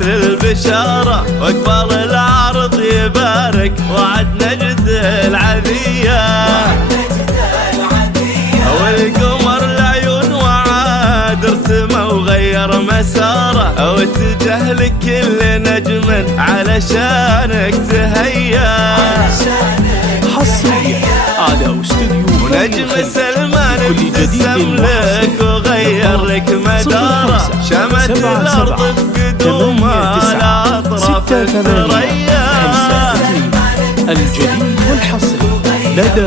مثل البشارة واقبل العرض يبارك وعد نجد العذية والقمر العيون وعاد ارتمى وغير مساره واتجه لك كل نجم علشانك تهيا حصريا على استوديو ونجم سلمان ابتسم لك وغير لك مداره شمت الارض بقدومه على اطراف الثريا الجديد والحصري لدى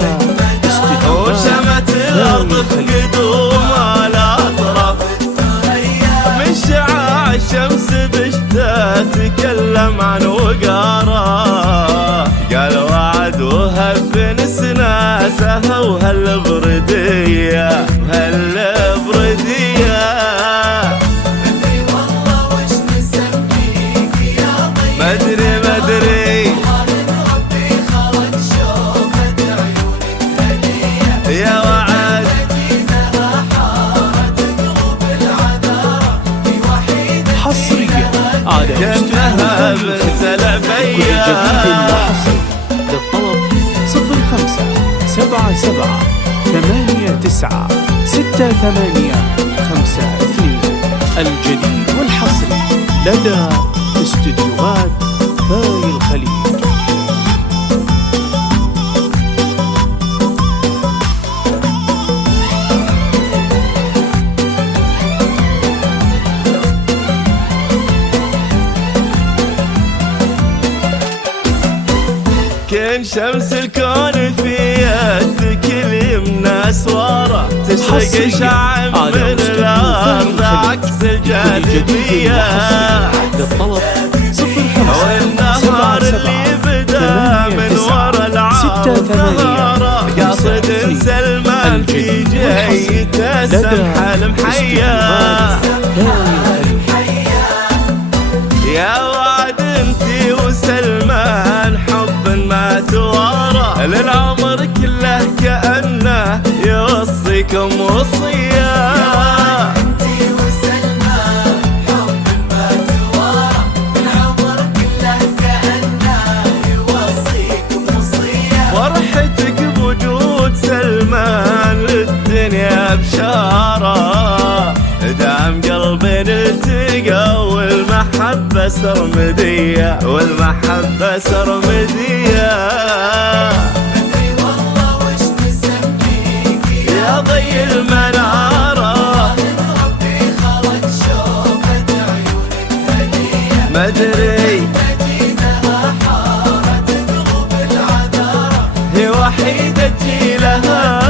استوديو وشمت الارض بقدومه على اطراف الثريا من شعاع الشمس بشتى تكلم عن وقاره قال وعد وهب نسناسه وهالبردية مدري والله وش نسميك يا ضيف مدري ربي خلق شوفة عيونك هدية يا وعد مدينة حارت قلوب العذارى في وحيدة حصريا على جنها بنت العبية للطلب 0547896852 الجديد والحصري لدى استديوهات ثاني الخليج. كن شمس الكون في يدك اليمنى اسواره تشرق شعب من الارض عكس الجاذبيه للطلب والنهار اللي بدا من ورا العرض ظهره قاصد سلمان في جيته سمحه المحيا يا وعد انتي وسلمان حب ما توارى للعمر كله كأنه يوصيكم وصية انتي وسلمان حب ما توارى للعمر كله كأنه يوصيكم وصية فرحتك بوجود سلمان للدنيا بشارة دام قلبين التقى والمحبة سرمدية مدري والله وش نسميك يا ضي المنارة ربي خلق شوفة عيونك هدية مدري مدينة حارت قلوب العذارى هي وحيدتي لها